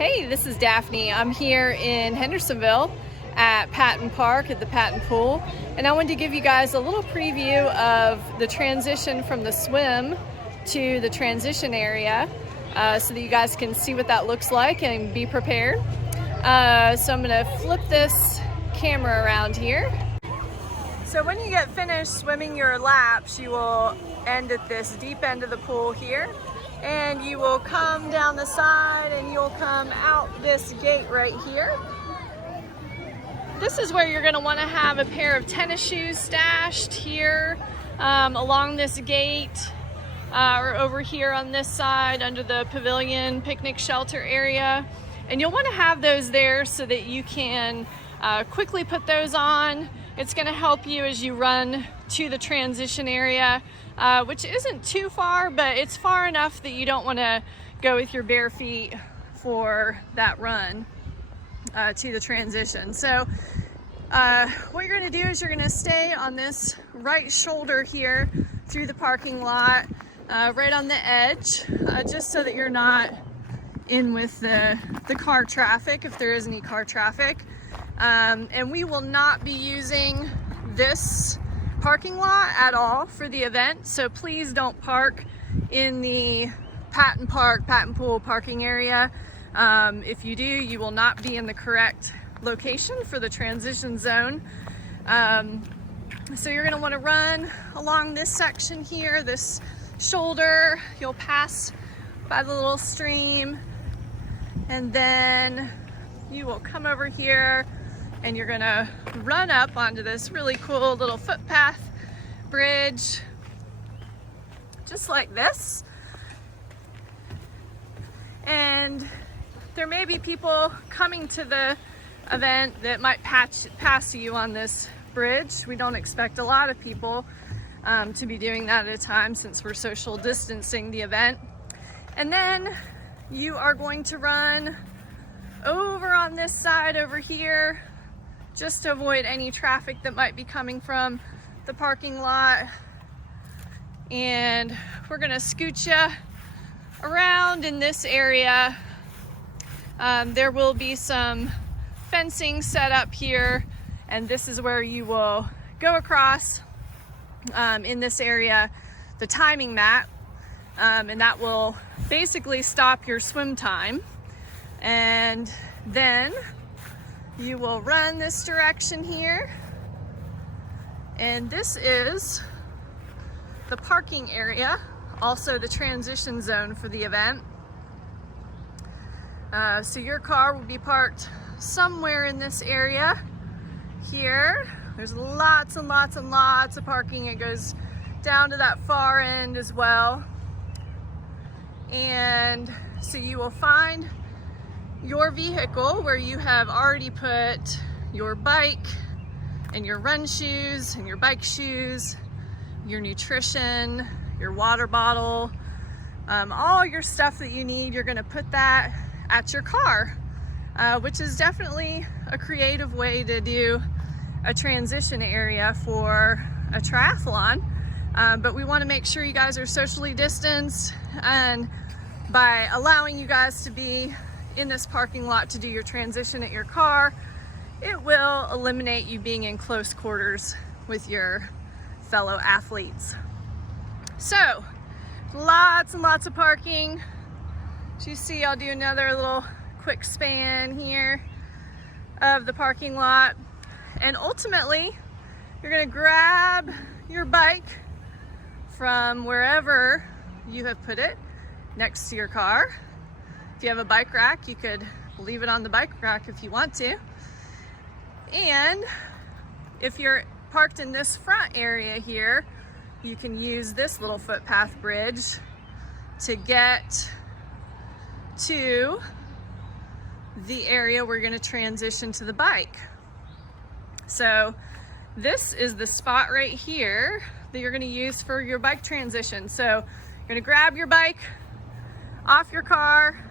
Hey, this is Daphne. I'm here in Hendersonville at Patton Park at the Patton Pool, and I wanted to give you guys a little preview of the transition from the swim to the transition area so that you guys can see what that looks like and be prepared. So I'm going to flip this camera around here. So when you get finished swimming your laps, you will end at this deep end of the pool here. And you will come down the side and you'll come out this gate right here. This is where you're going to want to have a pair of tennis shoes stashed here along this gate or over here on this side under the pavilion picnic shelter area. And you'll want to have those there so that you can quickly put those on. It's going to help you as you run to the transition area. Which isn't too far, but it's far enough that you don't want to go with your bare feet for that run to the transition. So what you're going to do is you're going to stay on this right shoulder here through the parking lot, right on the edge, just so that you're not in with the car traffic, if there is any car traffic. And we will not be using this parking lot at all for the event, so please don't park in the Patton Park, Patton Pool parking area. If you do, you will not be in the correct location for the transition zone. So you're going to want to run along this section here, this shoulder. You'll pass by the little stream, and then you will come over here and you're gonna run up onto this really cool little footpath bridge, just like this. And there may be people coming to the event that might pass you on this bridge. We don't expect a lot of people to be doing that at a time since we're social distancing the event. And then you are going to run over on this side over here, just to avoid any traffic that might be coming from the parking lot. And we're gonna scoot you around in this area. There will be some fencing set up here, and this is where you will go across in this area, the timing mat, and that will basically stop your swim time. And then you will run this direction here, and this is the parking area, also the transition zone for the event. So your car will be parked somewhere in this area here. There's lots and lots and lots of parking. It goes down to that far end as well. And so you will find your vehicle where you have already put your bike and your run shoes and your bike shoes, your nutrition, your water bottle, all your stuff that you need. You're going to put that at your car, which is definitely a creative way to do a transition area for a triathlon. But we want to make sure you guys are socially distanced, and by allowing you guys to be in this parking lot to do your transition at your car, it will eliminate you being in close quarters with your fellow athletes. So lots and lots of parking. As you see, I'll do another little quick span here of the parking lot, and ultimately you're going to grab your bike from wherever you have put it next to your car. If you have a bike rack, you could leave it on the bike rack if you want to. And if you're parked in this front area here, you can use this little footpath bridge to get to the area we're going to transition to the bike. So this is the spot right here that you're going to use for your bike transition. So you're going to grab your bike off your car,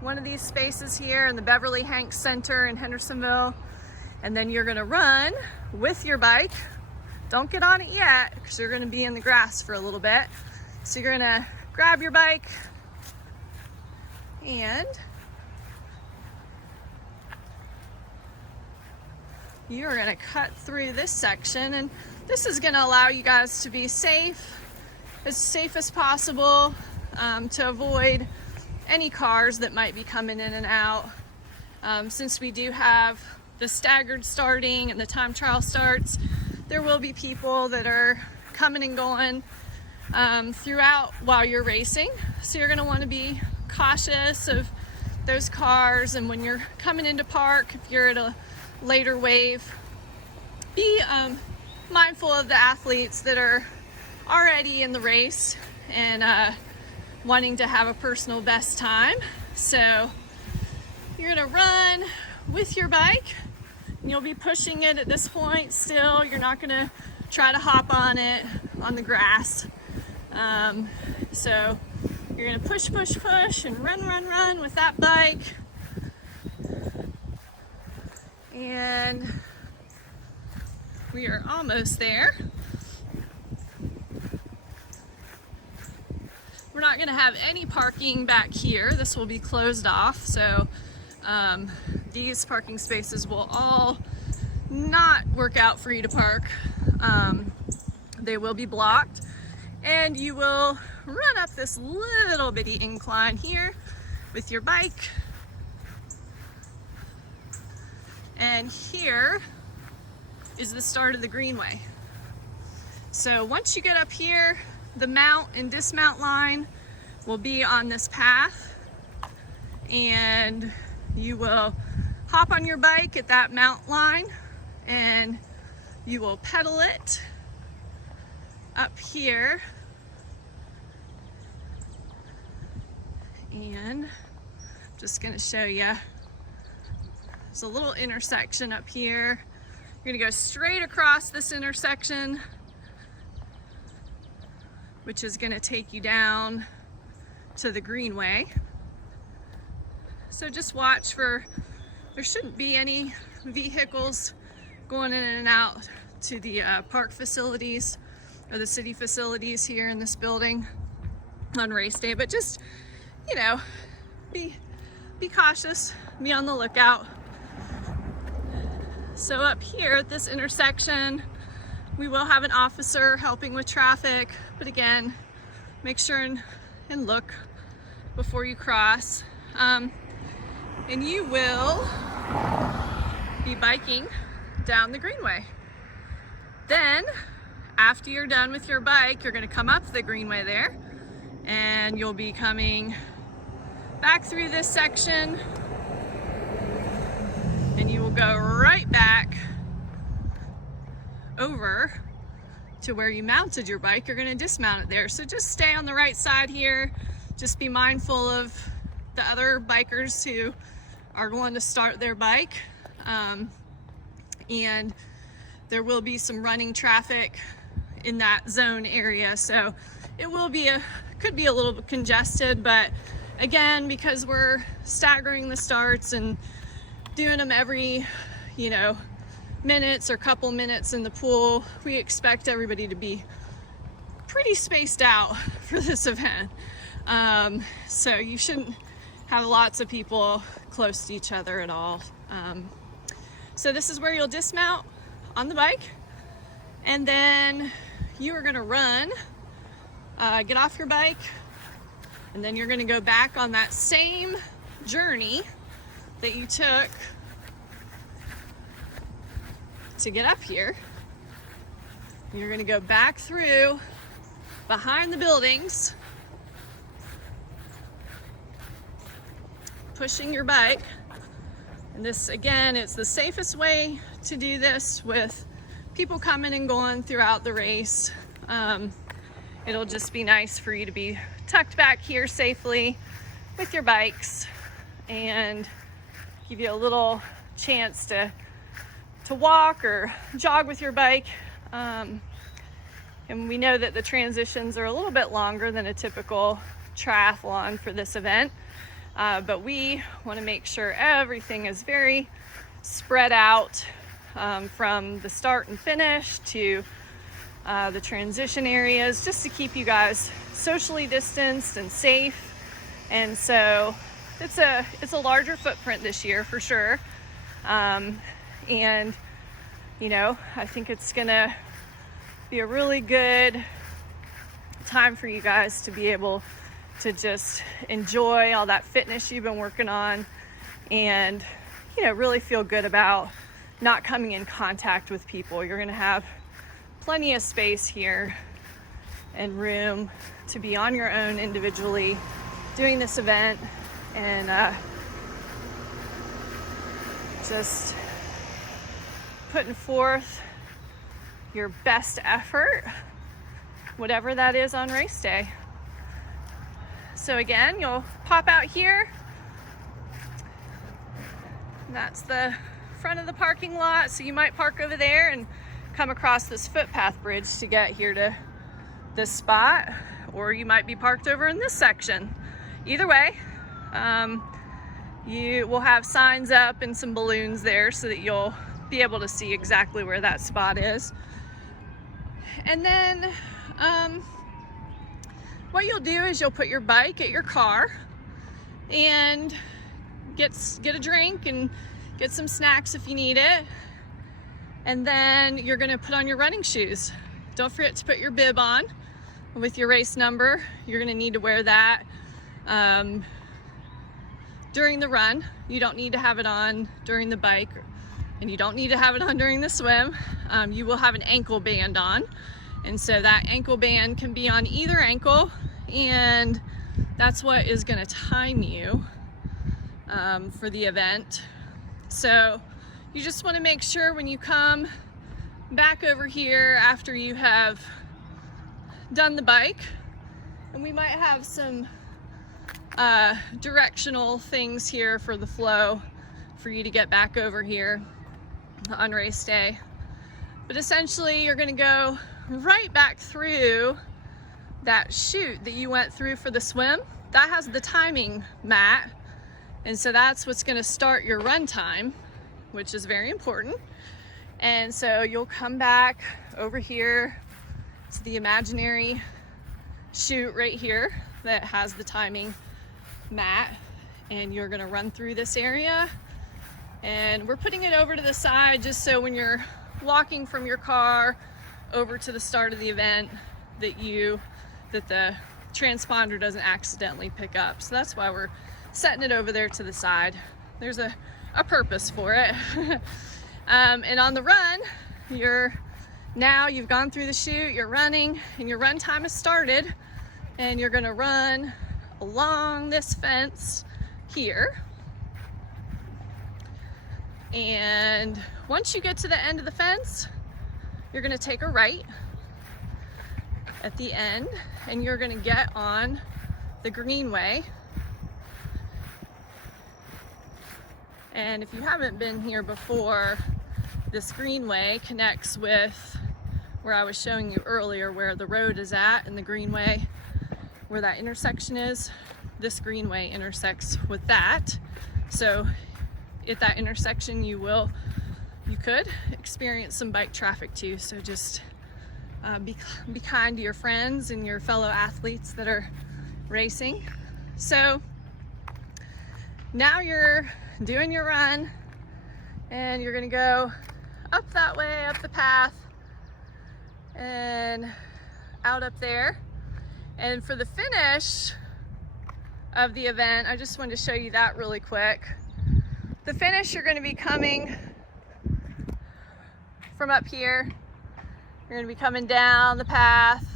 one of these spaces here in the Beverly Hanks Center in Hendersonville, and then you're going to run with your bike. Don't get on it yet because you're going to be in the grass for a little bit. So you're going to grab your bike And you're going to cut through this section, and this is going to allow you guys to be safe as possible, to avoid any cars that might be coming in and out. Since we do have the staggered starting and the time trial starts, there will be people that are coming and going throughout while you're racing. So you're going to want to be cautious of those cars, and when you're coming into park, if you're at a later wave, be mindful of the athletes that are already in the race and wanting to have a personal best time. So you're going to run with your bike, and you'll be pushing it at this point still. You're not going to try to hop on it on the grass. So you're going to push and run with that bike. And we are almost there. We're not going to have any parking back here. This will be closed off, so these parking spaces will all not work out for you to park. They will be blocked, and you will run up this little bitty incline here with your bike. And here is the start of the greenway. So once you get up here, the mount and dismount line will be on this path, and you will hop on your bike at that mount line and you will pedal it up here, and I'm just going to show you. There's a little intersection up here. You're going to go straight across this intersection, which is going to take you down to the greenway. So just watch for, there shouldn't be any vehicles going in and out to the park facilities or the city facilities here in this building on race day, but just, you know, be cautious, be on the lookout. So up here at this intersection, we will have an officer helping with traffic, but again, make sure and look before you cross. And you will be biking down the greenway. Then, after you're done with your bike, you're going to come up the greenway there, and you'll be coming back through this section, and you will go right back over to where you mounted your bike. You're going to dismount it there. So just stay on the right side here. Just be mindful of the other bikers who are going to start their bike. And there will be some running traffic in that zone area. So it will be could be a little bit congested, but again, because we're staggering the starts and doing them every, minutes or couple minutes in the pool, we expect everybody to be pretty spaced out for this event. So you shouldn't have lots of people close to each other at all. So this is where you'll dismount on the bike, and then you are going to run, get off your bike, and then you're going to go back on that same journey that you took to get up here. You're going to go back through behind the buildings, pushing your bike. And this, again, it's the safest way to do this with people coming and going throughout the race. It'll just be nice for you to be tucked back here safely with your bikes and give you a little chance to walk or jog with your bike. And we know that the transitions are a little bit longer than a typical triathlon for this event. But we want to make sure everything is very spread out, from the start and finish to the transition areas, just to keep you guys socially distanced and safe. And so it's a larger footprint this year for sure. And you know, I think it's gonna be a really good time for you guys to be able to just enjoy all that fitness you've been working on, and you know, really feel good about not coming in contact with people. You're gonna have plenty of space here and room to be on your own individually doing this event, and just putting forth your best effort, whatever that is on race day. So again, you'll pop out here. And that's the front of the parking lot. So you might park over there and come across this footpath bridge to get here to this spot, or you might be parked over in this section. Either way, you will have signs up and some balloons there so that you'll be able to see exactly where that spot is. And then what you'll do is you'll put your bike at your car and get a drink and get some snacks if you need it. And then you're gonna put on your running shoes. Don't forget to put your bib on with your race number. You're gonna need to wear that during the run. You don't need to have it on during the bike, and you don't need to have it on during the swim. You will have an ankle band on, and so that ankle band can be on either ankle, and that's what is gonna time you for the event. So you just wanna make sure when you come back over here after you have done the bike, and we might have some directional things here for the flow for you to get back over here on race day. But essentially you're gonna go right back through that chute that you went through for the swim. That has the timing mat, and so that's what's gonna start your run time, which is very important. And so you'll come back over here to the imaginary chute right here that has the timing mat, and you're gonna run through this area. And we're putting it over to the side just so when you're walking from your car over to the start of the event that the transponder doesn't accidentally pick up. So that's why we're setting it over there to the side. There's a purpose for it. And on the run, you've gone through the chute, you're running, and your run time has started, and you're gonna run along this fence here. And once you get to the end of the fence, you're gonna take a right at the end, and you're gonna get on the greenway. And if you haven't been here before, this greenway connects with where I was showing you earlier, where the road is at, and the greenway, where that intersection is. This greenway intersects with that. So at that intersection, you could experience some bike traffic too. So just be kind to your friends and your fellow athletes that are racing. So now you're doing your run, and you're gonna go up that way, up the path, and out up there. And for the finish of the event, I just wanted to show you that really quick. The finish, you're gonna be coming from up here. You're gonna be coming down the path,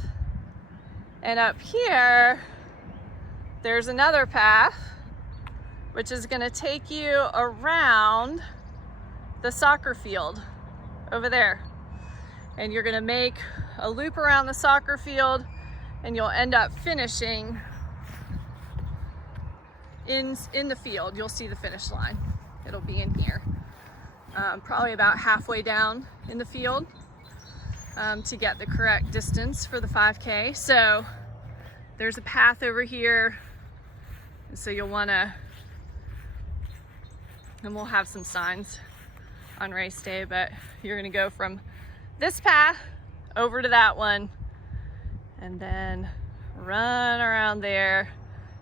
and up here, there's another path, which is gonna take you around the soccer field over there. And you're gonna make a loop around the soccer field, and you'll end up finishing in the field. You'll see the finish line. It'll be in here. Probably about halfway down in the field to get the correct distance for the 5K. So there's a path over here. And so you'll wanna, and we'll have some signs on race day, but you're gonna go from this path over to that one, and then run around there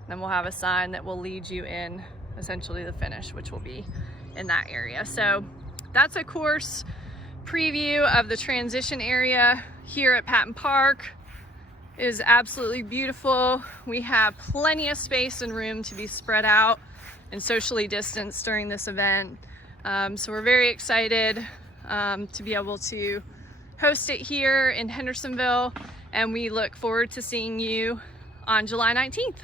Then we'll have a sign that will lead you in essentially the finish, which will be in that area. So that's a course preview of the transition area here at Patton Park. It is absolutely beautiful. We have plenty of space and room to be spread out and socially distanced during this event. So we're very excited to be able to host it here in Hendersonville, and we look forward to seeing you on July 19th.